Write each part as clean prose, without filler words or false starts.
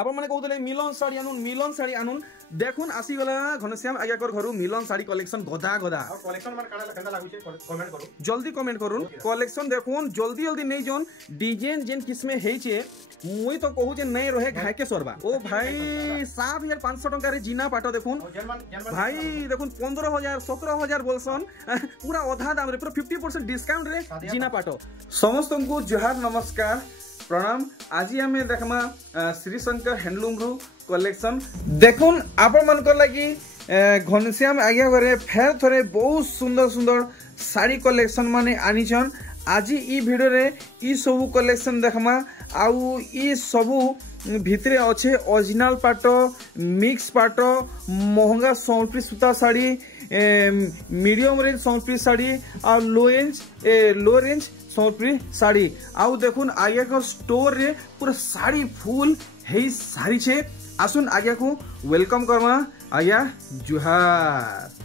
आपण माने कहउतले मिलन साड़ी आनुन देखुन आसी गला घनश्याम आज्ञाकर घरु मिलन साड़ी कलेक्शन गदा गदा और कलेक्शन माने केंदा लागु छे कमेंट करू जल्दी कमेंट करूँ कलेक्शन देखुन जल्दी जल्दी नहीं जोन डिजाइन जेन किस्मे हेचे मुई तो कहू जे नहीं रहे घाय के सरबा ओ भाई 7500 टका रे जीना पाटो देखुन भाई देखुन 15000 17000 बोलसन पूरा आधा दाम रे पूरा 50% डिस्काउंट रे जीना पाटो समस्त को जोहार नमस्कार प्रणाम आज आम देखमा श्री शंकर हैंडलूम रू कलेक्शन देखुन आपण मानकर लगी घनश्याम आज्ञा घरे फेर थरे बहुत सुंदर सुंदर साड़ी कलेक्शन माने आनीछन आज ई वीडियो रे ई सबु कलेक्शन देखमा आउ ई सबु भितरे अच्छे ओरिजिनल पाटो मिक्स पाटो महंगा सौंपी सूता साड़ी मीडियम रेंज सौंपी साड़ी और लो रेंज सौंपी साड़ी आउ देखुन आगे को स्टोर रे पूरा साड़ी फुल है सारी छे आसुन आगे को वेलकम करमा आया जुहार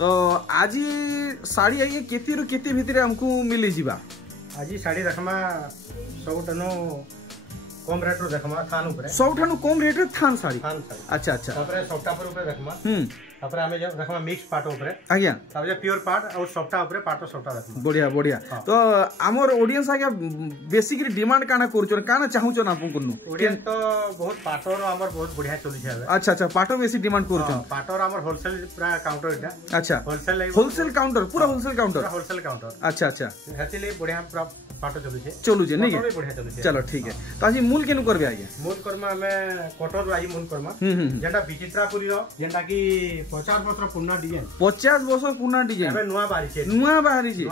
तो आज साड़ी आगे केती रु केती भितरे हमको मिली जीवा आज साड़ी देखमा सबटनो कम रेट रो देखमा थान ऊपर सबठानु कम रेट रे थान साड़ी अच्छा अच्छा तापरे सफ्टा पर ऊपर देखमा तापरे हमें जब देखमा मिक्स पाट ऊपर आज्ञा तापरे प्योर पाट और सफ्टा ऊपर पाटो सफ्टा देखमा बढ़िया बढ़िया तो हमर ऑडियंस आज्ञा बेसिकली डिमांड काना करूछन काना चाहूछन आपन कोनु ऑडियंस तो बहुत पाटो रो हमर बहुत बढ़िया चली छे अच्छा अच्छा पाटो बेसी डिमांड करूछन पाटो रो हमर होलसेल पूरा काउंटर इटा अच्छा होलसेल काउंटर पूरा होलसेल काउंटर अच्छा अच्छा हेतिले बढ़िया पूरा पाटो चलू जे नहीं बढ़िया चलू चलो ठीक है तो आज मूल केनु करबे आगे मूल करमा हमें कटर रो आज मूल करमा जेंटा विचित्रापुरी रो जेंटा की 50 वर्ष पुराना डिजाइन 50 वर्ष पुराना डिजाइन एबे नुवा बारी छे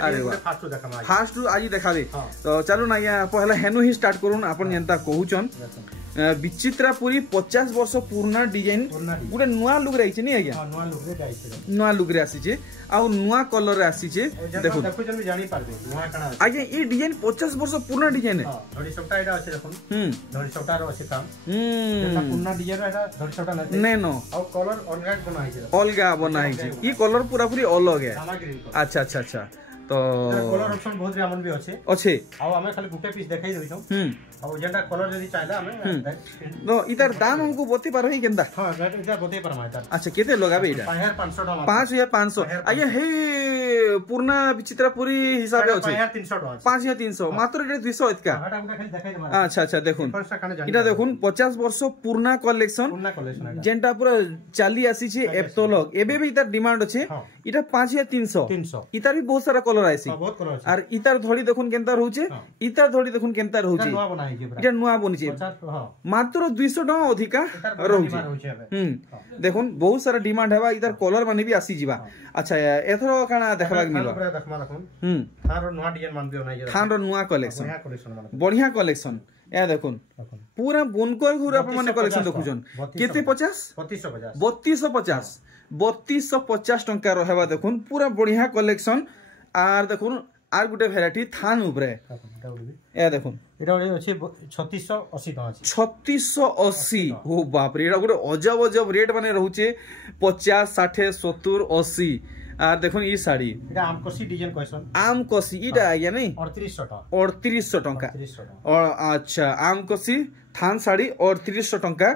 अरे फास्ट देखमा फास्ट आज देखाबे तो चलो ना या पहला हेनु ही स्टार्ट करून अपन जेंता कहूचन विचित्रापुरी 50 वर्ष पुराना डिजाइन गुटे नुआ लुक रही छे नहीं आज्ञा नुआ लुक रे आसी छे आ नुआ कलर रे आसी छे देखो जन भी जानी पारबे नुआ कणा आज्ञा ई डिजाइन 50 वर्ष पुराना डिजाइन है धड़ी सप्ताह एटा अछि देखुन धड़ी सप्ताह रो अछि काम जेटा पुराना डिजाइन एटा धड़ी सप्ताह नै नै नो आ कलर अलगा बना है ई कलर पूरा पूरी अलग है अच्छा अच्छा अच्छा तो कलर ऑप्शन बहुत रे हमन भी अछि आ हमें खाली गुटे पीस देखाई देछौ अब जेंटा कलर जदी चाहला हमें तो इधर दाम हमको बते पारो ही केंदा हां इधर बते पारमा इधर अच्छा केते लगाबे इधर 5500 डॉलर 5500 आया हे पूर्ण विचित्रापुरी हिसाब रे अछि 5300 डॉलर 5300 मात्र रे 200 इतका हटा गुटा खाली देखाई देमा अच्छा अच्छा देखुन इटा देखुन 50 वर्ष पुराना कलेक्शन जेंटा पूरा चाली आसी छे एप्टोलॉग एबे भी इधर डिमांड अछि इटा 5300 इधर भी बहुत सारा कलर आसी और इधर धड़ी देखुन केंता रहउचे इधर धड़ी देखुन केंता रहउचे इटा नुआ बनिचे मात्र 200 टका अधिका रहउचे देखुन बहुत सारा डिमांड हेबा इधर कलर माने भी आसी जीवा अच्छा एथरो काना देखबा के मिलबा थान रो नुआ डिजाइन मान दियो नै थान रो नुआ कलेक्शन बढ़िया कलेक्शन ए देखुन पूरा बुनकर घुर अपन माने कलेक्शन देखुछन केते 50 3250 3250 टका रहबा देखुन पूरा बढ़िया कलेक्शन आर देखुन आर गुटे वैरायटी थान ऊपर ए देखुन एटा अछि 3680 टका अछि 3680 ओ बाप रे एटा गुटे अजब अजब रेट माने रहउचे 50 60 70 80 आर देखुन ई साड़ी एटा आमकोसी डिजाइन कहसन आमकोसी इटा आया नहीं 3800 टका और अच्छा आमकोसी थान साड़ी 3800 टका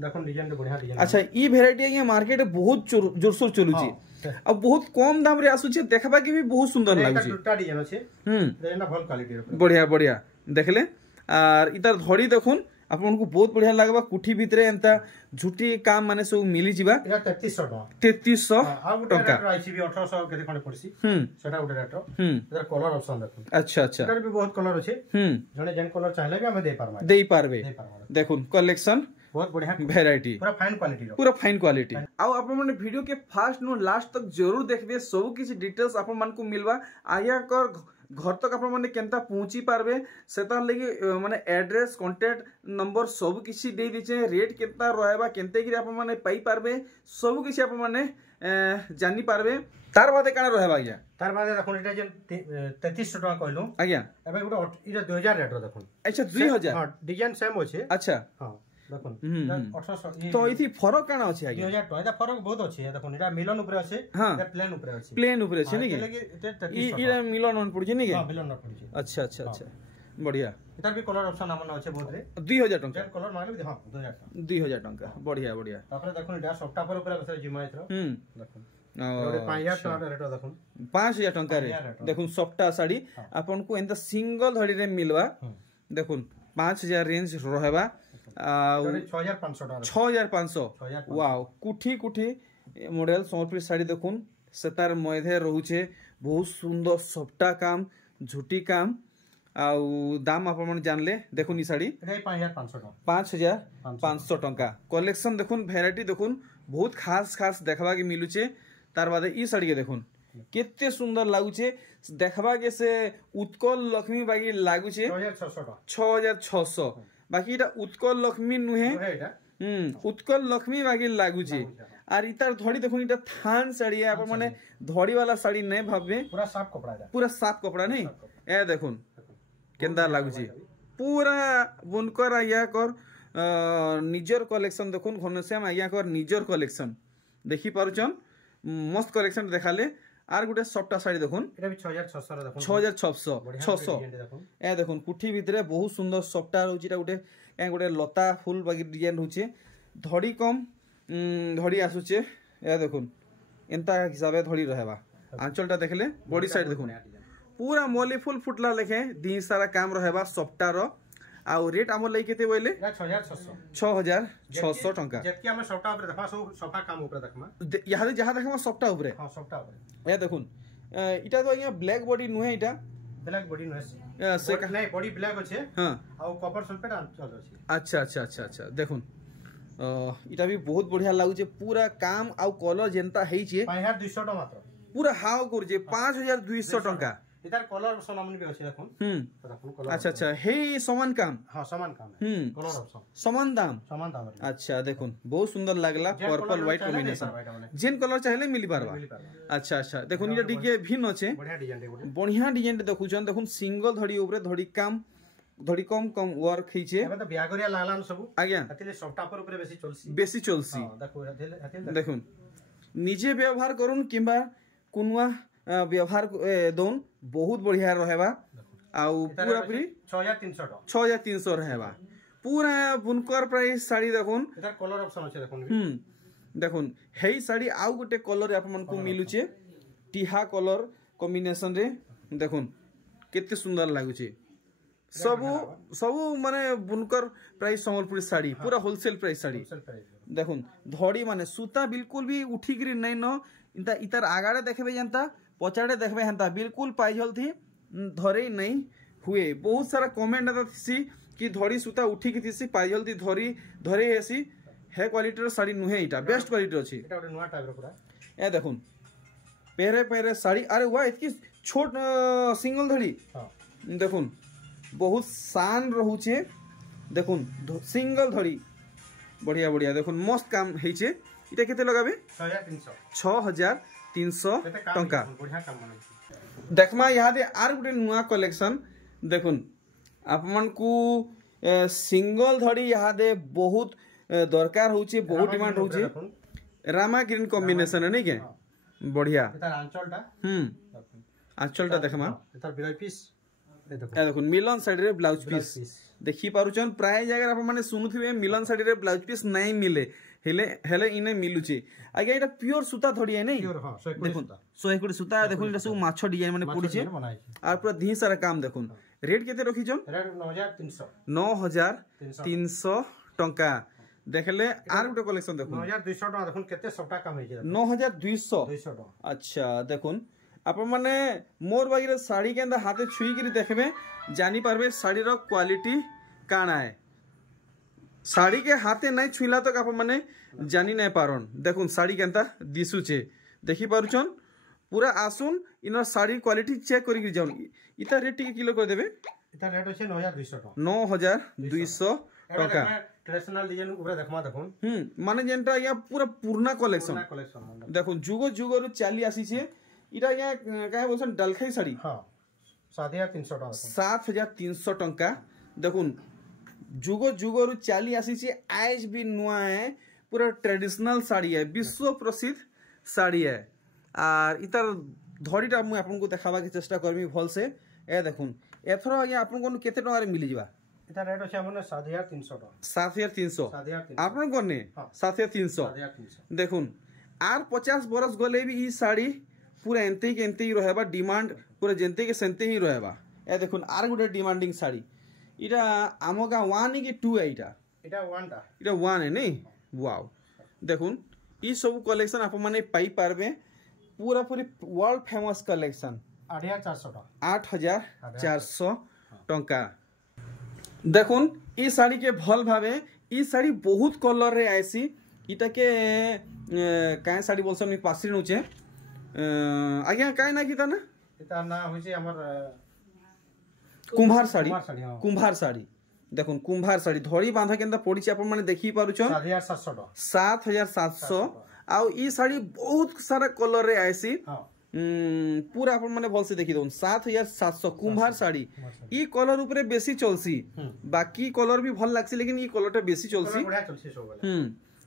देखुन डिजाइन बढ़िया डिजाइन अच्छा ई वैरायटी ये मार्केट बहुत जोरसोर चलुची अब बहुत कम दाम रे आसुचे देखबा के भी बहुत सुंदर लागुची दुटा डिजाइन अछि जेना भल क्वालिटी रो बढ़िया बढ़िया देखले और इधर धड़ी देखुन आपन को बहुत बढ़िया लागबा कुठी भितरे एंता झूठी काम माने सब मिली जिबा एटा 3300 टका 3300 टका आईसीबी 1800 केते खंडे पड़सी सेटा उडे रेट इधर कलर ऑप्शन देखुन अच्छा अच्छा इधर भी बहुत कलर अछि जने जेन कलर चाहले भी हम दे पारबे देखुन कलेक्शन बहुत बढ़िया वैरायटी पूरा फाइन क्वालिटी आउ आप माने वीडियो के फास्ट नो लास्ट तक जरूर देखबे सब किसी डिटेल्स आप मन को मिलवा आया कर घर तक आप माने केनता पहुंची पारबे सेता लगी माने एड्रेस कांटेक्ट नंबर सब किसी दे दिचे रेट केतना रहबा केनते कि आप माने पाई पारबे सब किसी आप माने जानि पारबे तार बादे काना रहबा गया तार बादे देखुन इटा जे 3300 टका कहलो आज्ञा एबे गुटे इटा 2000 रेट रो देखुन अच्छा 2000 हां डिजाइन सेम होछे अच्छा हां देखुन 1800 तो इथि फरक काना अछि आगे 2000 टका फरक बहुत अछि देखुन इटा मिलन ऊपर अछि एटा प्लेन ऊपर अछि नहीं कि इटा मिलन ऑन पड़ छै नहीं कि हां मिलन ऑन पड़ छै अच्छा अच्छा अच्छा बढ़िया इतार भी कलर ऑप्शन हमन अछि बहुत रे 2000 टका कलर मांगले भी हां 2000 टका बढ़िया बढ़िया तापर देखुन इटा सफ्टा पर ऊपर बसे जिमा इथरो देखुन और 5000 टका रेट देखुन 5000 टका रे देखुन सफ्टा साड़ी आपन को एंता सिंगल धड़ी रे मिलवा देखुन 5000 रेंज रहबा 6500 वाओ कुठी कुठी मॉडल संबलपुरी साड़ी देखुन सेतार मधे रहउचे बहुत सुंदर सफ्टा काम झुटी काम आउ दाम अपन जानले देखुन ई साड़ी 5500 टका कलेक्शन देखुन वैरायटी देखुन बहुत खास खास देखबा के मिलुचे तार बाद ई साड़ी के देखुन केते सुंदर लागुचे देखबा के से उत्कल लक्ष्मी बागी लागुचे 6600 बाकी इटा उत्कल लक्ष्मी नुहे उत्कल लक्ष्मी बागी लागुचे आर इतार धड़ी देखुन इटा थान साड़ी है अपन माने धड़ी वाला साड़ी नै भाबे पूरा साफ कपड़ा नहीं ए देखुन केंदा लागुची पूरा बुनकर आया कर निजर कलेक्शन देखुन घनश्याम आया कर निजर कलेक्शन देखि पारुचन मस्त कलेक्शन देखाले आर गुटे सफ्टा साड़ी देखुन एटा भी 6600 देखुन 6600 ए देखुन कुठी भितरे बहुत सुंदर सफ्टा रहउची ता गुटे ए गुटे लता फूल बागी डिजाइन होचे धड़ी कम धड़ी आसुचे ए देखुन एंता हिसाबे धड़ी रहबा आंचलटा देखले बॉडी साइड देखुन पूरा मोली फुल फुटला लेखे दी सारा काम रहबा सफ्टा रो आ रेट हमर लई केते बोले 6600 टका जेतकी हम सफ्टा ऊपर देखा सब सफा काम ऊपर देखमा यहां जहां देखमा सफ्टा ऊपर हां सफ्टा ऊपर ए देखुन इटा तो यहाँ ब्लैक बॉडी नुहे इटा ब्लैक बॉडी नुहे से नहीं बॉडी ब्लैक अछि हां आ कॉपर सल्फेट आंचल अछि अच्छा देखुन इटा भी बहुत बढ़िया लागु जे पूरा काम आ कलर जेंता हेई छे 5200 टका मात्र पूरा हाव कर जे 5200 टका इधर कलर ऑप्शन हमन भी अछि देखुन देखुन कलर अच्छा हे समान काम हां समान काम है कलर ऑप्शन समान दाम अच्छा देखुन बहुत सुंदर लागला पर्पल व्हाइट कॉम्बिनेशन जेन कलर चाहेले मिली पारबा अच्छा देखुन इटा डिगे भिन्न अछि बढ़िया डिजाइन देखुचन देखुन सिंगल धड़ी ऊपर धड़ी काम धड़ी कम वर्क हिचे एबे तो बियागरिया लागलान सब आज्ञा अतिले सफ्टा पर ऊपर बेसी चलसी देखुन निजे व्यवहार करूं किंबा कुनवा व्यवहार दोन बहुत बढ़िया रहेबा आउ पूरा पूरी 6300 रहेबा पूरा बुनकर प्राइस साड़ी देखुन इधर कलर ऑप्शन अछि देखुन देखुन हेई साड़ी आउ गुटे कलर आपन को मिलुचे टिहा कलर कॉम्बिनेशन रे देखुन केते सुंदर लागुचे सब माने बुनकर प्राइस संबलपुरी साड़ी पूरा होलसेल प्राइस साड़ी देखुन धड़ी माने सूता बिल्कुल भी उठी गिरी नै न इंता इतार आगाड़े देखबे जनता पछाड़े देखबे हंता बिल्कुल पाइजल थी धरे नहीं हुए बहुत सारा कमेंट आता थी कि धड़ी सूता उठी की थी पाइजल थी धरे हेसी हे क्वालिटी रो साड़ी नुहे इटा बेस्ट क्वालिटी अछि एटा ओटे नुवा टाइप रो पूरा ए देखुन पेरे साड़ी अरे वाह इतकी छोट सिंगल धड़ी हां देखुन बहुत शान रहउचे देखुन सिंगल धड़ी बढ़िया देखुन मस्त काम हेचे इटा केते लगाबे 6300 टका देखमा यहाँ दे आर गुटे नुआ कलेक्शन देखुन आपमन को सिंगल धड़ी यहाँ दे बहुत दरकार होचे बहुत डिमांड होचे रामा ग्रीन कॉम्बिनेशन है नहीं के बढ़िया आंचलटा देखमा देखुन मिलन साड़ी रे ब्लाउज पीस देखि पारुचन प्राय जगह आप माने सुनुथिबे मिलन साड़ी रे ब्लाउज पीस नहीं मिले हेले इने मिलुचे आगे एटा प्योर सूता धड़ी है नहीं प्योर हां 100 कोटी सूता देखुन एटा सब माछो डिजाइन माने पड़ीचे और पूरा धी सारा काम देखुन रेट केते रखिजन रेट 9300 टका देखले आर गुटे कलेक्शन देखुन 9200 टका देखुन केते सफ्टा काम होई 9200 टका अच्छा देखुन आप माने मोर बागी रे साड़ी के अंदर हाथे छुई करी देखबे जानी पारबे साड़ी रो क्वालिटी काना है साड़ी के हाथे नहीं छुईला तक आप माने जानी नहीं पारन देखुन साड़ी के अंदर दिसुचे देखि पारुचन पूरा आसुन इनर साड़ी क्वालिटी चेक करी जाउन इता रेट के किलो कर देबे इता रेट होचे 9200 टका 9200 टका ट्रेडिशनल डिजाइन ऊपर देखमा देखुन माने जेंटा या पूरा पूर्णा कलेक्शन देखुन जुगो जुगो चाली आसी छे इटा या काय बोलसन डलखाई साड़ी हां 7300 टका 7300 टका देखुन जुगो जुगो रु चाली आसी छे आज भी नुआ है पूरा ट्रेडिशनल साड़ी है विश्व प्रसिद्ध साड़ी है और इतार धड़ीटा मुझे आपको देखाबा के चेष्टा करमी भल से ए देखुन एथर आज्ञा आपन केते टंका रे मिली जिबा এটা রেট আছে আমনে 7300 টাকা 7300 7300 आपन कोने 7300 देखुन आर 50 बरस गले भी ई साड़ी पूरा एंते ही रहबा डिमांड पूरा जेंते के सेंते ही रहबा ए देखुन आर गुटे डिमांडिंग साड़ी इटा आमका 1 कि 2 है इटा 1 टा इटा 1 है नहीं वाओ देखुन ई सब कलेक्शन आप माने पाई पारबे पूरा पूरी वर्ल्ड फेमस कलेक्शन 8400 टाका 8400 टंका देखुन ई साड़ी के भल भावे ई साड़ी बहुत कलर रे आइसी इटा के काहे साड़ी बोलसन मी पासी नुचे आज्ञा काहे ना किता ना इता ना होइसे हमर कुंभार साड़ी देखुन कुंभार साड़ी धड़ी बांधा केंदा पड़ी अपन माने देखि पारुछन 7700 टाका 7700 आउ ई साड़ी बहुत सारा कलर रे आइसी हां पूरा अपन माने भल से देखि दोन 7700 कुंभार साड़ी ई कलर ऊपर बेसी चलसी बाकी कलर भी भल लागसी लेकिन ई कलरटा बेसी चलसी बढ़िया चलसी सब बेला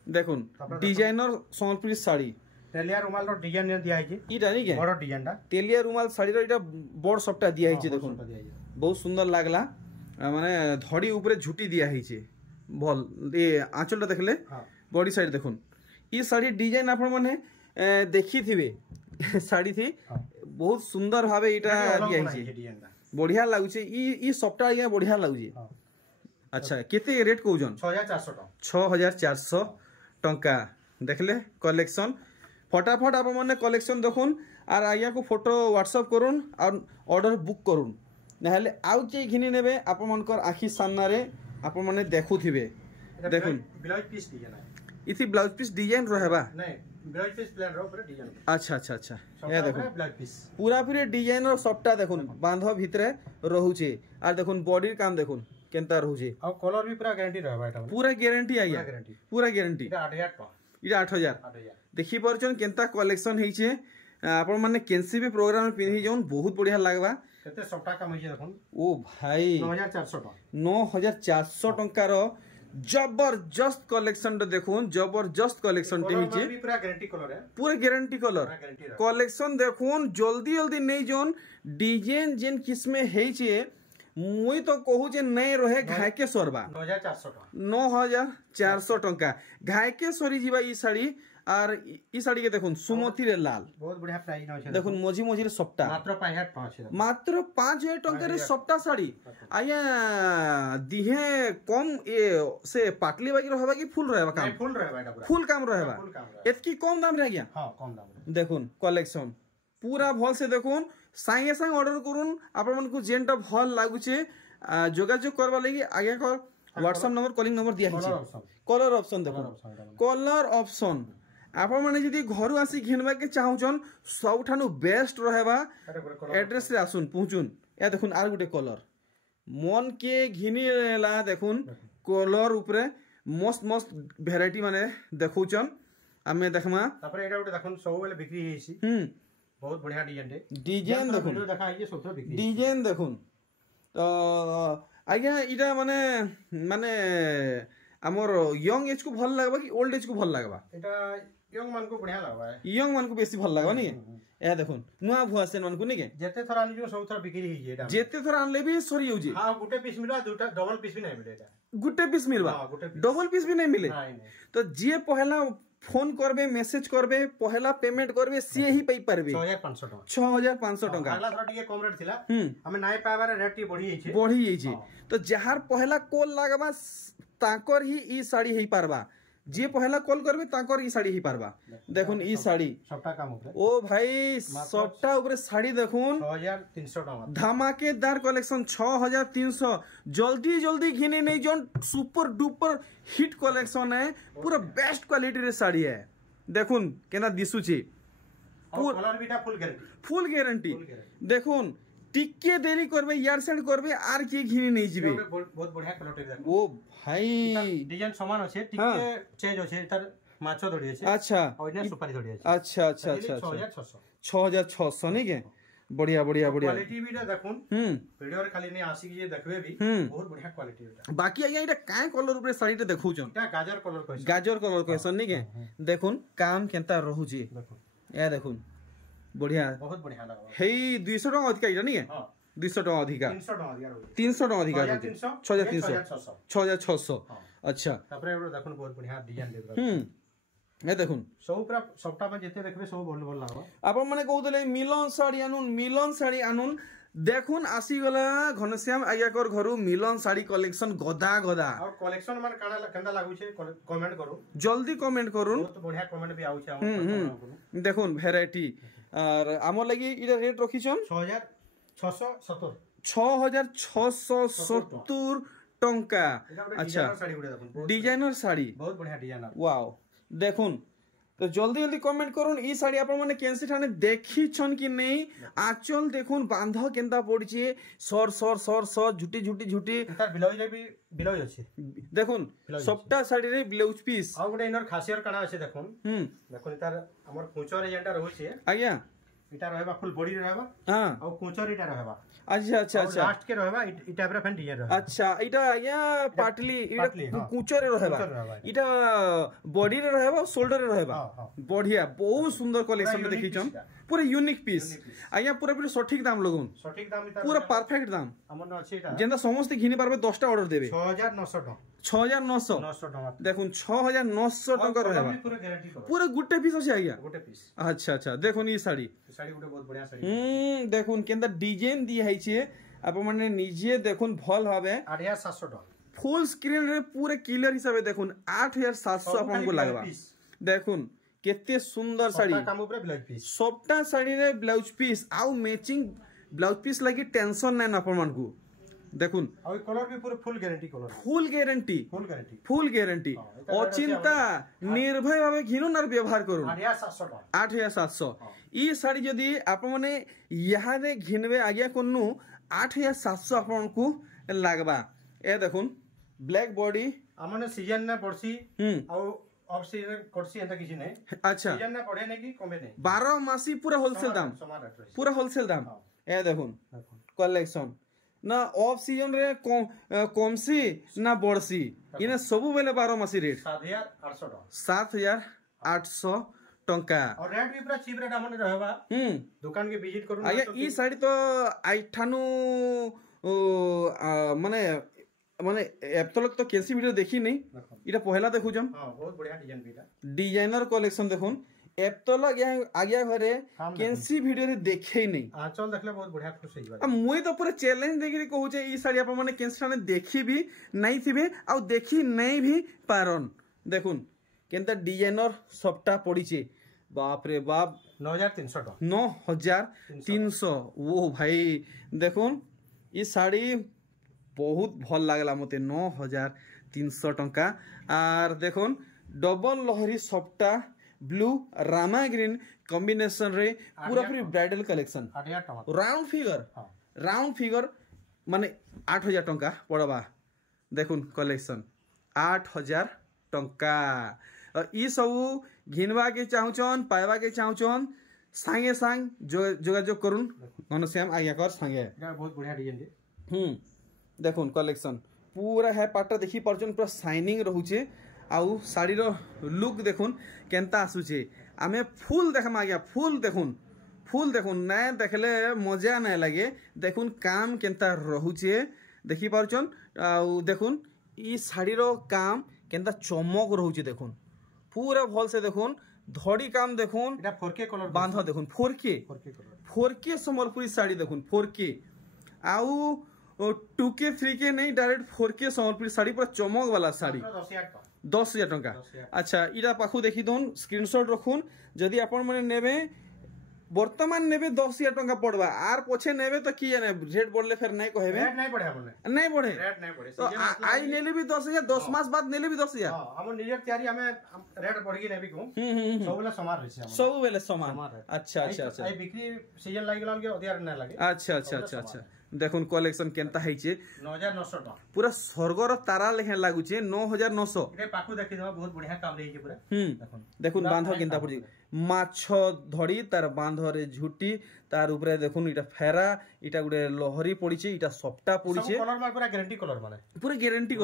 देखुन डिजाइनर संबलपुरी साड़ी टेलिया रुमाल रो डिजाइन दिया है इटा नहीं के बड़ डिजाइन टा टेलिया रुमाल साड़ी रो इटा बड़ सबटा दिया है देखुन बहुत सुंदर लागला माने धड़ी ऊपर झुटी दिया है भल ए आंचलटा देखले बॉडी साइड देखुन ई साड़ी डिजाइन अपन माने देखि थिबे साड़ी थी बहुत सुंदर भावे इटा दिया है बढ़िया लागुचे ई सबटा या बढ़िया लागुचे अच्छा केते रेट कहउजन 6400 टाका 6400 टंका देखले कलेक्शन फटाफट आप माने कलेक्शन देखुन और आज्ञा को फोटो व्हाट्सएप करुन और ऑर्डर बुक करुन नहले आउ के घिनी नेबे आप मनकर आखि सामना रे आप माने देखुथिबे देखुन ब्लाउज पीस डिजाइन है इथि ब्लाउज पीस डिजाइन रहबा नहीं ब्लाउज पीस प्लान रो ऊपर डिजाइन अच्छा ये देखो ब्लाउज पीस पूरा पूरी डिजाइन और सबटा देखुन बांधो भितरे रहउचे और देखुन बॉडी काम देखुन केनता रहउचे और कलर भी पूरा गारंटी रहबा एटा पूरा गारंटी आइया पूरा गारंटी इटा 8000 टाका इटा 8000 देखि परछन केनता कलेक्शन हेइचे आपण माने केनसी भी प्रोग्राम में पिनहि जोन बहुत बढ़िया लागबा केते सबटा काम होइचे देखुन ओ भाई 9400 टाका 9400 टंका रो जबरदस्त कलेक्शन देखुन जबरदस्त कलेक्शन टीचे पूरा गारंटी कलर है पूरा गारंटी कलर कलेक्शन देखुन जल्दी जल्दी नहीं जोन डिजाइन जेन किस्मे हेइचे मुई तो कहू जे नहीं रहे घायके सरबा 9400 टंका घायके सरी जीवा ई साड़ी और ई साड़ी के देखुन सुमति रे लाल बहुत बढ़िया प्राइस न देखुन मोजी मोजी रे सप्ता मात्र 5000 टंका रे सप्ता साड़ी आया दिहे कम ए से पाटली बाकी रहबा कि फुल रहबा काम फुल रहबा एटा पूरा फुल काम रहबा एतकी कम दाम रह गया हां कम दाम देखुन कलेक्शन पूरा भल से देखुन साइए संग ऑर्डर करुन आपण मन को जेनटा भल लागुचे जोगाजोग करबा लागि आगे को व्हाट्सएप नंबर कॉलिंग नंबर दिया हिचे कलर ऑप्शन देखुन कलर ऑप्शन आपण माने जदी घर आसी घिनबा के चाहुचन सबठानु बेस्ट रहबा एड्रेस रे आसुन पहुंचुन या देखुन आर गुटे कलर मन के घिनीला देखुन कलर ऊपर मस्त मस्त वैरायटी माने देखुचन आमे देखमा तापर एटा गुटे देखुन सब बेले बिक्री हेसी बहुत बढ़िया डिजाइन देखुन देखा है ये सब तो बिक्री डिजाइन देखुन तो आज्ञा इटा माने माने हमर यंग एज को भल लागबा कि ओल्ड एज को भल लागबा एटा यंग मन को बढ़िया लागबा यंग मन को बेसी भल लागबा नी ए देखुन नुआ भुआ से मन को नी के जेते थरा आनी जो सब थरा बिक्री ही जेटा जेते थरा आनले भी सरी होजी हां गुटे पीस मिलबा दुटा डबल पीस भी नहीं मिले एटा गुटे पीस मिलबा डबल पीस भी नहीं मिले तो जे पहला फोन करबे मैसेज करबे पहला पेमेंट करबे सी ही पई परबे 6500 टका अगला थरा टिके कम रेट थिला हमें नाइ पाबार रेट टी बढ़ी जाइछे तो जहार पहला कॉल लागबा ताकर ही ई साड़ी हेई पारबा जे पहला कॉल करबे ताकर ई साड़ी हेई पारबा देखुन ई साड़ी सबटा काम ऊपर ओ भाई सबटा ऊपर साड़ी देखुन 6300 टका धमाकेदार कलेक्शन 6300 जल्दी जल्दी घिने नहीं zone super duper hit collection है पूरा बेस्ट क्वालिटी रे साड़ी है देखुन केना दिसुची कलर बीटा फुल गारंटी देखुन टिके देरी करबे यार सेंड करबे आर के घिनी नहीं जिबे बहुत बढ़िया क्वालिटी देखो ओ भाई डिजाइन समान আছে टिके चेंज আছে তার মাছ ধরি আছে अच्छा और ने सुपारी धरी আছে अच्छा अच्छा अच्छा 6600 नहीं के बढ़िया बढ़िया बढ़िया क्वालिटी भी देखुन वीडियो रे खाली नहीं आसी जे देखबे भी बहुत बढ़िया क्वालिटी होता बाकी आया इटा काय कलर ऊपर साड़ी ते देखौ छन एटा गाजर कलर कहसन नहीं के देखुन काम केनता रहू जी देखुन ए देखुन बढ़िया बहुत बढ़िया लागबा हेई 200 टका अधिक इटा नहीं है 200 टका अधिका 300 टका अधिका 6300 अच्छा तापरे एबो देखुन बहुत बढ़िया डिजाइन देबा ए देखुन सब पूरा सबटा में जेते देखबे सब भल भल लागबा आपण माने कहउतले मिलन साड़ी आनुन देखुन आसी गला घनश्याम आयाकर घरु मिलन साड़ी कलेक्शन गदा गदा और कलेक्शन मान काना केंदा लागु छे कमेंट करू जल्दी कमेंट करूँ बहुत बढ़िया कमेंट भी आउ छे देखुन वैरायटी और आमर लगी इटा रेट रखी छन 6670 टंका अच्छा डिजाइनर साड़ी बहुत बढ़िया डिजाइनर वाओ देखुन तो जल्दी जल्दी कमेंट करूँ ई साड़ी आप मैंने कैंसी ठाने देखी छन कि नहीं आंचल देखुन बांध केंता पड़ी सर सर सर सर झुटी झुटी झुटी तार ब्लाउज रे भी ब्लाउज अछि देखुन सबटा साड़ी रे ब्लाउज पीस आ गुटे इनर खासियत काना अछि देखुन देखुन तार हमर कुचर जेंटा रहउ छे आज्ञा इटा रहबा फुल बॉडी रहबा हां और कुचर इटा रहबा अच्छा अच्छा अच्छा लास्ट के रहबा इ टाइप रे फन डिजाइन रहबा अच्छा इटा या पाटली इटा कुचर रे रहबा इटा बॉडी रे रहबा शोल्डर रे रहबा बढ़िया बहुत सुंदर कलेक्शन में देखी छन पूरा यूनिक पीस आया पूरा पूरा सठिक दाम लगुन सठिक दाम पूरा परफेक्ट दाम हमर न अछि इटा जेंदा समस्त घिनि पारबे 10 टा ऑर्डर देबे 6900 टका 6900 टका देखुन 6900 टका रहबा पूरा गारंटी करो पूरा गुटे पीस अछि आया गुटे पीस अच्छा अच्छा देखुन ई साड़ी गुटे बहुत बढ़िया साड़ी देखुन केंदा डिजाइन दी है छे आप माने निजे देखुन भल भाबे 8700 टका फुल स्क्रीन रे पूरे क्लियर हिसाबे देखुन 8700 आपन को लागबा देखुन केते सुंदर साड़ी काम ऊपर ब्लाउज पीस सबटा साड़ी रे ब्लाउज पीस आउ मैचिंग ब्लाउज पीस लागि टेंशन नै आपन मन को देखुन और कलर भी पूरा full guarantee colour full guarantee अचिंता निर्भय भाबे घिनुन और व्यवहार करूँ 8700 ई साड़ी जदी आप माने यहाँ रे घिनबे आज्ञा कोन्नु 8700 आपन को लागबा ए देखुन ब्लैक बॉडी हमने सीजन ना पड़सी और ऑफ सीजन करसी एंता किछि नै अच्छा सीजन ना पड़े नै कि कमे नै 12 मासी पूरा होलसेल दाम पूरा होलसेल दाम ए देखुन कलेक्शन ना ऑफ सीजन रे कमसी ना बड़सी इने सब बेले 12 मासी रेट 7800 टंका और रेट भी पूरा चीप रेट हमने रहबा दुकान के विजिट करू आया ई साड़ी तो आइठानु माने माने एब तलक तो कैसी वीडियो देखी नहीं इटा पहला देखु जम हां बहुत बढ़िया डिजाइन बीटा डिजाइनर कलेक्शन देखुन एब तलक आज्ञा घरे कैसी वीडियो रे देखे नहीं आंचल देखले बहुत बढ़िया खुश होइबा अब मुई तो पूरा चैलेंज देखि कहू छे ई साड़ी आप माने कैंसी ठाने देखी भी नहीं थिबे आ देखी नहीं भी पारन देखुन केनता डिजाइनर सबटा पड़ी छे बाप रे बाप 9300 टका 9300 वो भाई देखुन ई साड़ी बहुत भल लागला मते 9300 टंका आर देखुन डबल लहरी सप्ता ब्लू रामा ग्रीन कॉम्बिनेशन रे पूरा पूरी ब्राइडल कलेक्शन राउंड फिगर माने 8000 टंका पड़वा देखुन कलेक्शन 8000 टंका ई सब घिनवा के चाहूचन पाइबा के चाहूचन सांगे सांग जोगाजोग करुन घनश्याम आज्ञाकर सांगे बहुत बढ़िया डिजाइन देखुन कलेक्शन पूरा है पाटा देखी परचन पूरा शाइनिंग रहूचे आउ साड़ी रो लुक देखुन केंता आसुचे आमे फुल देखम आ गया फुल देखुन ना देखले मजा ना लगे देखुन काम केंता रहूचे देखी परचन आउ देखुन ई साड़ी रो काम केंता चमक रहूचे देखुन पूरा भल से देखुन धड़ी काम देखुन एटा 4K कलर बांधा देखुन 4K संबलपुरी साड़ी देखुन 4K आउ 2K 3K नहीं डायरेक्ट 4K संबलपुरी साड़ी पूरा चमक वाला साड़ी 10,000 टंका अच्छा इरा पाखु देखी दोन स्क्रीनशॉट रखुन जदि आपण माने नेबे वर्तमान नेबे 10,000 टंका पड़वा आर पछे नेबे तो की जाने रेट बढ़ले फिर नहीं कहबे रेट नहीं बढ़े हमने नहीं बढ़े रेट नहीं बढ़े तो आई नेले भी 10,000 10 मास बाद नेले भी 10,000 हां हम निजर तैयारी हमें रेट बढ़ गई नेबी को सब बेले समान रहছে हम सब बेले समान अच्छा आई बिक्री सीजन लागि गेलन के अधिकार नहीं लागे अच्छा देखुन कलेक्शन केनता हैचे 9900 टका पूरा स्वर्गर तारा लेखे लागुचे 9900 ए पाखु देखि दबा बहुत बढ़िया काम रही छै पूरा देखुन बांध केनता पड़ी माछ धड़ी तार बांध रे झुटी तार ऊपर देखुन इटा फेरा इटा गुडे लहरी पड़ी छै इटा सफ्टा पड़ी छै कलर में पूरा गारंटी कलर माने पूरा गारंटी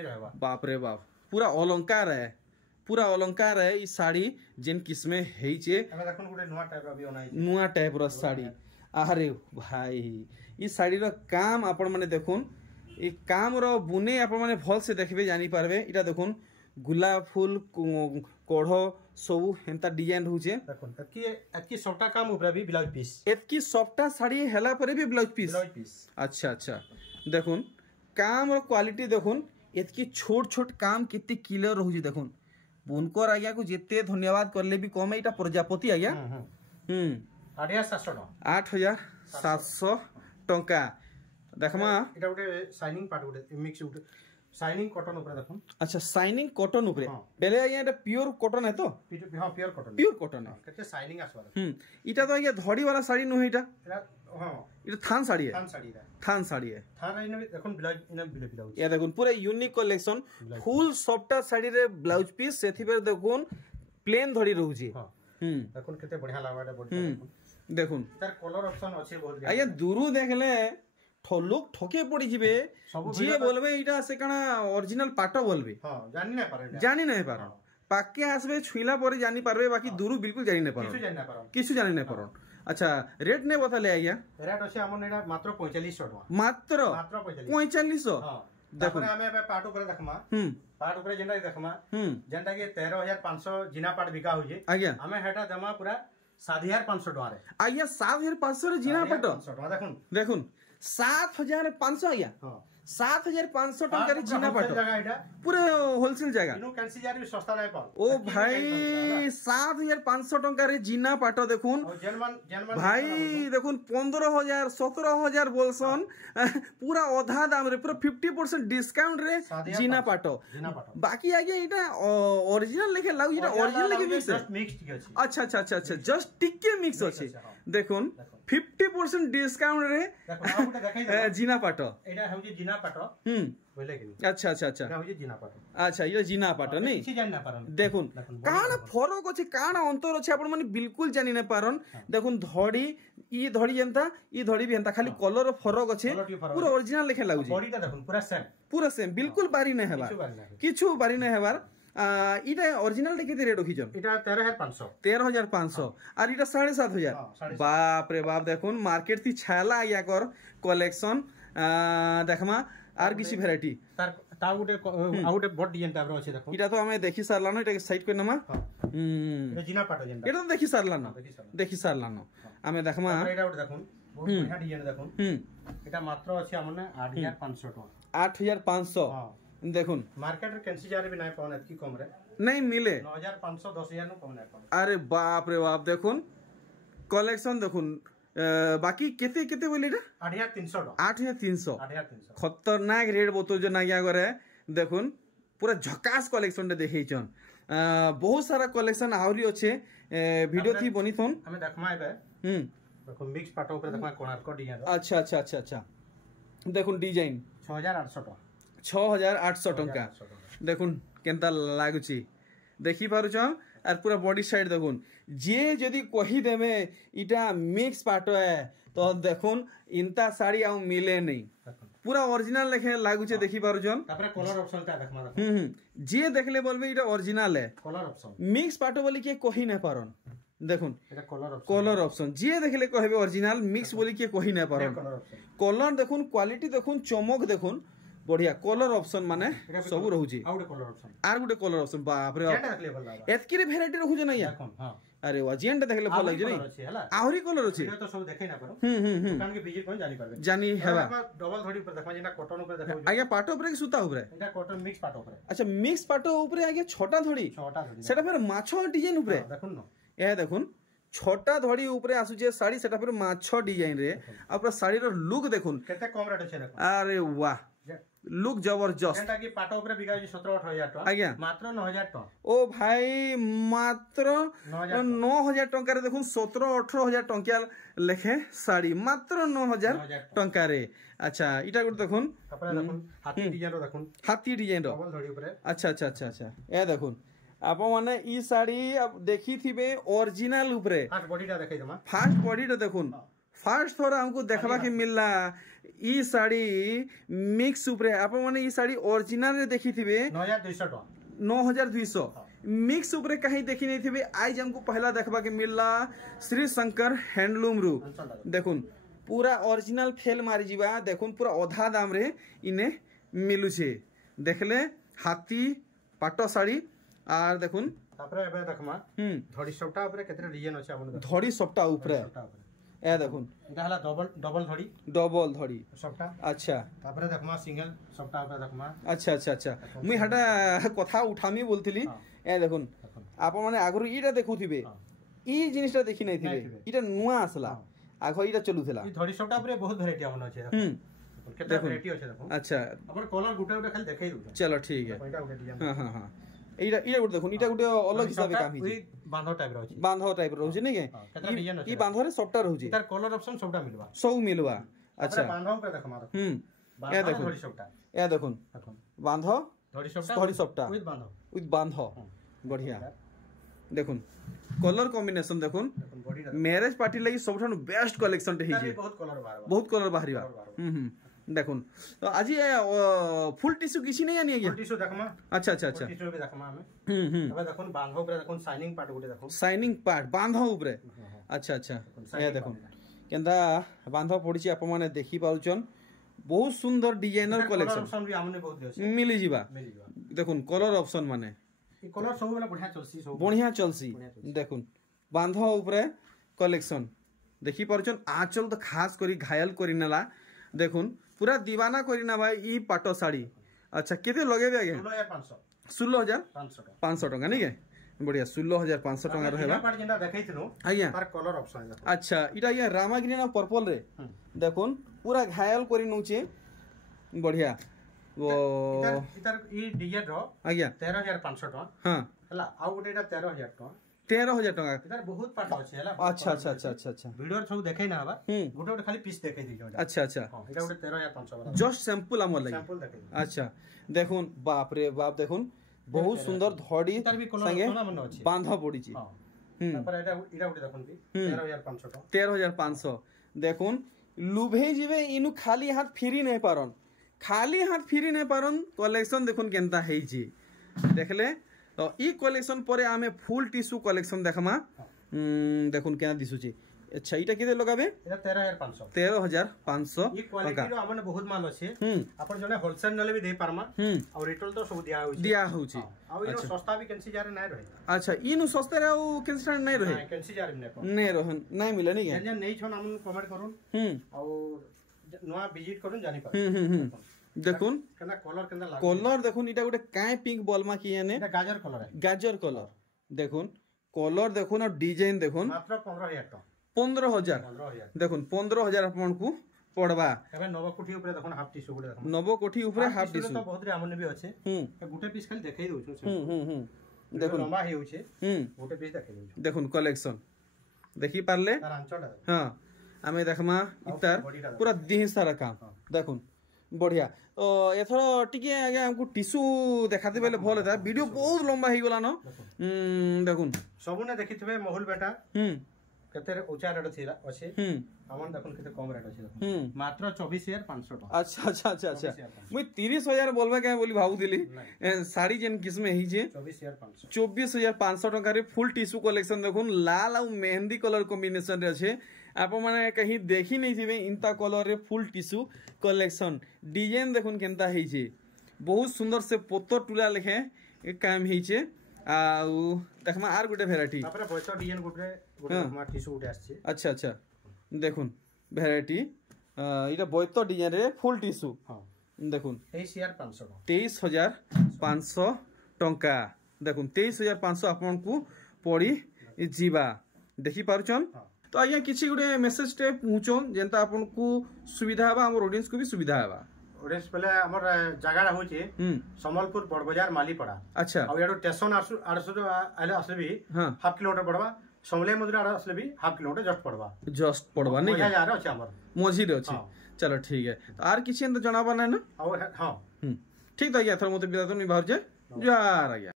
रहबा बाप रे बाप पूरा अलंकार है ई साड़ी जेन किस्मे हेइचे हमें देखुन गुडे नुवा टाइप अभी ओनाइ नुवा टाइप रो साड़ी अरे भाई ई शाड़ी रो काम आपण माने देखुन ई काम रो बुने आपण माने भल से देखबे जानी पारबे इटा देखुन गुलाब फूल कोढ़ सब हेंता डिजाइन होचे देखुन एतकी सबटा काम ऊपर भी ब्लाउज पीस एतकी सबटा शाड़ी हेला परे भी ब्लाउज पीस अच्छा अच्छा देखुन काम रो क्वालिटी देखुन एतकी छोट छोट काम कितनी क्लियर रहउजी देखुन बुनकर आज्ञा को जिते धन्यवाद करले भी कम एटा प्रजापति आज्ञा 8700 टंका देखमा एटा उठे शाइनिंग पार्ट उठे मिक्स उठे शाइनिंग कॉटन ऊपर देखुन अच्छा शाइनिंग कॉटन ऊपर बेले आज्ञा एटा प्योर कॉटन है तो हां प्योर कॉटन है केते शाइनिंग आसवा इटा तो आज्ञा धड़ी वाला साड़ी नु है इटा हां इटा थान साड़ी है थान साड़ी है थान इन देखुन ब्लाउज इन ब्लाउज या देखुन पूरा यूनिक कलेक्शन फुल सॉफ्टा साड़ी रे ब्लाउज पीस सेथि पर देखुन प्लेन धड़ी रहउजी हां देखुन केते बढ़िया लागबाटा बढ़िया देखुन तार कलर ऑप्शन अछि बहुत आज्ञा दूरु देखले लोग ठके पड़ी जिबे जे बोलबे इटा से कना ओरिजिनल पाटो बोलबे हां जानि नै पारे पाके आसबे छुइला पर जानि पारबे बाकी दूरु बिल्कुल जानि नै पारो किछु जानि नै पारो अच्छा रेट ने बताले आज्ञा रेट अछि हमन एटा मात्र 4500 टका मात्र 4500 हां देखो हमें पाट ऊपर देखमा पाट ऊपर जेंडा देखमा जेंडा के 13500 जिना पाट बिका होजे आज्ञा हमें हेटा जमा पूरा 7500 टका रे आज्ञा 7500 रे जिना पाट देखुन देखुन 7500 आज्ञा 7500 टका रे जिना पाट पूरे होलसेल जगह इनु कैंसिजार भी सस्ता नै पाल ओ भाई 7500 टका रे जिना पाट देखुन भाई देखुन 15000 17000 बोलसन पूरा आधा दाम रे पूरा 50% डिस्काउंट रे जिना पाट बाकी आगे इटा ओरिजिनल लेके लागु इटा ओरिजिनल लेके मिक्स के अछि अच्छा अच्छा अच्छा अच्छा जस्ट टिके मिक्स अछि देखुन 50% डिस्काउंट रे जिना पाट एटा होजी जिना पाट बोले कि अच्छा अच्छा अच्छा एटा होजी जिना पाट अच्छा ये जिना पाट नै किछि जानि ना पारन देखुन काना फरक अछि काना अंतर अछि आपण माने बिल्कुल जानि ना पारन देखुन धड़ी ई धड़ी जेंता ई धड़ी भी हेंता खाली कलर फरक अछि पूरा ओरिजिनल लेखे लागु बॉडीटा देखुन पूरा सेम बिल्कुल बारी नै हेबा किछु बारी नै हेबार इटा ओरिजिनल टे केते रेट रखिजन इटा 13500 और इटा 7500 बाप रे बाप देखुन मार्केट थी छाला आया कर कलेक्शन देखमा आर किसी वैरायटी ता गुटे आउटे बड डिजाइन टाइप रो अछि देखो इटा तो हमें देखि सारलानो इटा साइड को नमा ए जिना पाटो जेंटा इटा तो देखि सारलानो हमें देखमा इटा उटे देखुन बहुत बढ़िया डिजाइन देखुन इटा मात्र अछि हमने 8500 टका 8500 देखुन मार्केट रे कैंसिजार भी नै पाउन एतकी कम रे नहीं मिले 9500 10000 नो कम नै पाउन अरे बाप रे बाप देखुन कलेक्शन देखुन बाकी केते केते बोले इटा 8300 खतरनाक रेट बोतो जे नागिया करे देखुन पूरा झकास कलेक्शन दे देखैछन बहुत सारा कलेक्शन आउरी अच्छे वीडियो थी बनीथन हमें देखमा एबे देखो मिक्स पाटो ऊपर देखमा कोणार्क डिजाइन अच्छा अच्छा अच्छा अच्छा देखुन डिजाइन 6800 टका 6800 टंका देखुन केंता लागुची देखि पारुछन और पूरा बॉडी साइड देखुन जे जदी कहि देबे इटा मिक्स पाटो है तो देखुन इनता साड़ी आ मिले नहीं पूरा ओरिजिनल लेखे लागुचे देखि पारुछन तापर कलर ऑप्शन ता देखमा जे देखले बोलबे इटा ओरिजिनल है कलर ऑप्शन मिक्स पाटो बोली के कहि न पारन देखुन एटा कलर ऑप्शन जे देखले कहबे ओरिजिनल मिक्स बोली के कहि न पारन कलर देखुन क्वालिटी देखुन चमक देखुन बढ़िया कलर ऑप्शन माने सब रहउची out colour option are Gute colour option बाप रे जेंटा देखले भल लागबा एतकी रे वैरायटी रहउ जे नया हां अरे वा जेंटा देखले भल लाग जे नै आहुरी कलर अछि तो सब देखै ना करो दुकान के विजिट कोन जानि परबे जानि हेबा डबल थोड़ी ऊपर देखमा जेना कॉटन ऊपर देखौ आगे पाटो ऊपर के सूता ऊपर एटा कॉटन मिक्स पाटो ऊपर अच्छा मिक्स पाटो ऊपर आगे छोटा धड़ी सेटा फिर माछो डिजाइन ऊपर देखुन न ए देखुन छोटा धड़ी ऊपर आसु जे साड़ी सेटा फिर माछो डिजाइन रे आ पूरा साड़ी रो लुक देखुन केते कम रेट छै देखो अरे वाह लुक जबरदस्त जेंटा की पाटो ऊपर बिका 17-18,000 टका आज्ञा मात्र 9,000 टका ओ भाई मात्र 9,000 टंका रे देखुन 17-18,000 टंका लेखे साड़ी मात्र 9,000 टंका रे अच्छा इटा गुड देखुन तापर देखुन हाथी डिजाइन रो देखुन हाथी डिजाइन रो डबल धड़ी ऊपर अच्छा अच्छा अच्छा अच्छा ए देखुन आप माने ई साड़ी अब देखी थिबे ओरिजिनल ऊपर फास्ट बॉडीटा देखै दमा फास्ट बॉडीटा देखुन फास्ट थोड़ा हमको देखबा के मिलला ई साड़ी मिक्स ऊपर आप माने ई साड़ी ओरिजिनल रे देखी थिबे 9,200 टका 9,200 मिक्स ऊपर कहीं देखी नहीं थी आज हमको पहला देखबा के मिलला श्री शंकर हैंडलूम रू देखुन पूरा ओरिजिनल फेल मारी जीवा देखुन पूरा अधा दाम रे इने मिलू छे देखले हाथी पाट साड़ी आर देखुन तापरे एबे देखमा धड़ी सपटा ऊपर केते डिजाइन अछि हमन धड़ी सपटा ऊपर ए देखुन इटा हला डबल धड़ी सपटा अच्छा तापरे देखमा सिंगल सपटा ऊपर देखमा अच्छा मुई हटा कथा उठामी बोलथिली ए देखुन आप माने आगरु इटा देखुथिबे ई जिनिसटा देखि नै थिबे इटा नुआ आसला आगो इटा चलुथला ई धड़ी सपटा ऊपर बहुत वैरायटी हमन अछि केते वैरायटी अछि देखो अच्छा अपन कलर गुटे खाली देखाई दउ चलो ठीक है पहिला गुटे डिजाइन हां एटा गुटे देखुन इटा गुटे अलग हिसाबे काम हिजे बांधो टाइप रहछि बांधो टाइप रहछि नै के केते डिजाइन अछि ई बांधो रे सॉफ्ट रहछि तार कलर ऑप्शन सबटा मिलबा सब मिलबा अच्छा बांधो पे देखमा ए देखुन धड़ी सपटा ए देखुन बांधो धड़ी सपटा विथ बांधो बढ़िया देखुन कलर कॉम्बिनेशन देखुन मैरिज पार्टी लागि सबठानु बेस्ट कलेक्शन टे हिजे बहुत कलर बाहरिबा देखुन तो आज फुल टिश्यू किसी नहीं आनी फुल टिश्यू देखमा अच्छा टिश्यू भी देखमा हमें अबे देखुन बांधो ऊपर देखुन शाइनिंग पार्ट गुटे देखुन शाइनिंग पार्ट बांधो ऊपर अच्छा ये देखुन केंदा बांधो पड़िछि आप माने देखि पाउचन बहुत सुंदर डिजाइनर कलेक्शन ऑप्शन भी हमने बहुत दियो मिली जीवा देखुन कलर ऑप्शन माने ई कलर सब वाला बढ़िया चलसी देखुन बांधो ऊपर कलेक्शन देखि पाउचन आंचल तो खास करी घायल करी नला देखुन पूरा दीवाना करी ना भाई ई पाटो साड़ी अच्छा केते लगेबे आगे 16500 टका नहीं के बढ़िया 16500 टका रहेबा पार्ट जेंदा देखैथिनो आज्ञा तार कलर ऑप्शन अच्छा इटा या रामा ग्रीन और पर्पल रे देखुन पूरा घायल करी नउचे बढ़िया वो इतार ई डिजाइन रो आज्ञा 13500 टका हां हला आ गुटे एटा 13000 टका 13000 टका इधर बहुत पार्ट अछि हला अच्छा वीडियो सब देखै ना हबा गुटे खाली पीस देखै दियो अच्छा हां एटा गुटे 13500 वाला जस्ट सैंपल हमर लागि सैंपल देखै अच्छा देखुन बाप रे बाप देखुन बहुत सुंदर धड़ी संगे बांधा पड़ी छी तापर एटा गुटे देखुन 13500 टका 13500 देखुन लुभे जिवे इनु खाली हाथ फिरी नहीं पारन कलेक्शन देखुन केनता हेई छी देखले तो ई कलेक्शन परे आमे फुल टिश्यू कलेक्शन देखमा देखुन केना दिसु छी अच्छा इटा केते लगाबे एटा 13500 13500 ई क्वालिटी रो हमने बहुत माल अछि अपन जने होलसेल नले भी दे पारमा और रिटेल तो सब दिया होउची आ इनो सस्ता भी कैंसी जार नै रहे अच्छा इनु सस्ता रे ओ कैंसी नै रहे कैंसी जार नै रहन नै मिले नै जे नै छन हम कमेंट करूं और नवा विजिट करूं जानि पर देखुन केना कलर कलर देखुन इटा गुटे काय पिंक बॉलमा की याने एटा गाजर कलर देखुन कलर देखुन और डिजाइन देखुन मात्र 15000 टका 15000 देखुन 15000 अपन को पड़वा एबे नव कोठी ऊपर देखुन हाफ टिश्यू गुटे देखुन नव कोठी ऊपर हाफ टिश्यू तो बहुत रे हमने भी अछि गुटे पीस खाली देखाई दउ छु देखुन लंबा हे होछे गुटे पीस देखाई दउ देखुन कलेक्शन देखि पारले हां हमें देखमा इतार पूरा देह सारा काम देखुन बढ़िया तो एथर टिके आगे हमको टिश्यू देखाते बेले भल था वीडियो बहुत लंबा हे गला न देखुन सबने देखितबे महल बेटा केते ऊंचा रेट थिला अछि हमन देखुन केते कम रेट अछि मात्र 24500 टका अच्छा मुई 30000 बोलबे के बोली भाबु दिली साड़ी जेन किस्म हे जे 24500 टका रे फुल टिश्यू कलेक्शन देखुन लाल और मेहंदी कलर कॉम्बिनेशन रे अछि आप माने कहीं देखी नहीं थिबे इंता कलर रे फुल टिश्यू कलेक्शन डिजाइन देखुन केनता हे जे बहुत सुंदर से पोतो टुला लेखे काम हे जे आ देखमा आर गुटे वैरायटी तापर बयतो डिजाइन गुटे मा टिश्यू गुटे आछे अच्छा देखुन वैरायटी इटा बयतो डिजाइन रे फुल टिश्यू हां देखुन 23500 टंका देखुन 23500 आपन को पड़ी जीवा देखि पारुचन तो आज्ञा किसी गुटे मेसेज टे पहुंचोन जेंता आपन को सुविधा हबा हमर ऑडियंस को भी सुविधा हबा ऑडियंस पहले हमर जगह होचे समलपुर बड़ बाजार मालीपड़ा अच्छा और याडो स्टेशन 800 आले असले हाफ किलोमीटर पड़वा समले मधुर आड़ असले भी हाफ किलोमीटर जस्ट पड़वा नहीं जा रहा अछि हमर मोजी रे अछि चलो ठीक है तो आर किछि तो जणाबा नै ना हां ठीक त आज्ञा थर मते बिदा तो नि बाहर जे जार आज्ञा।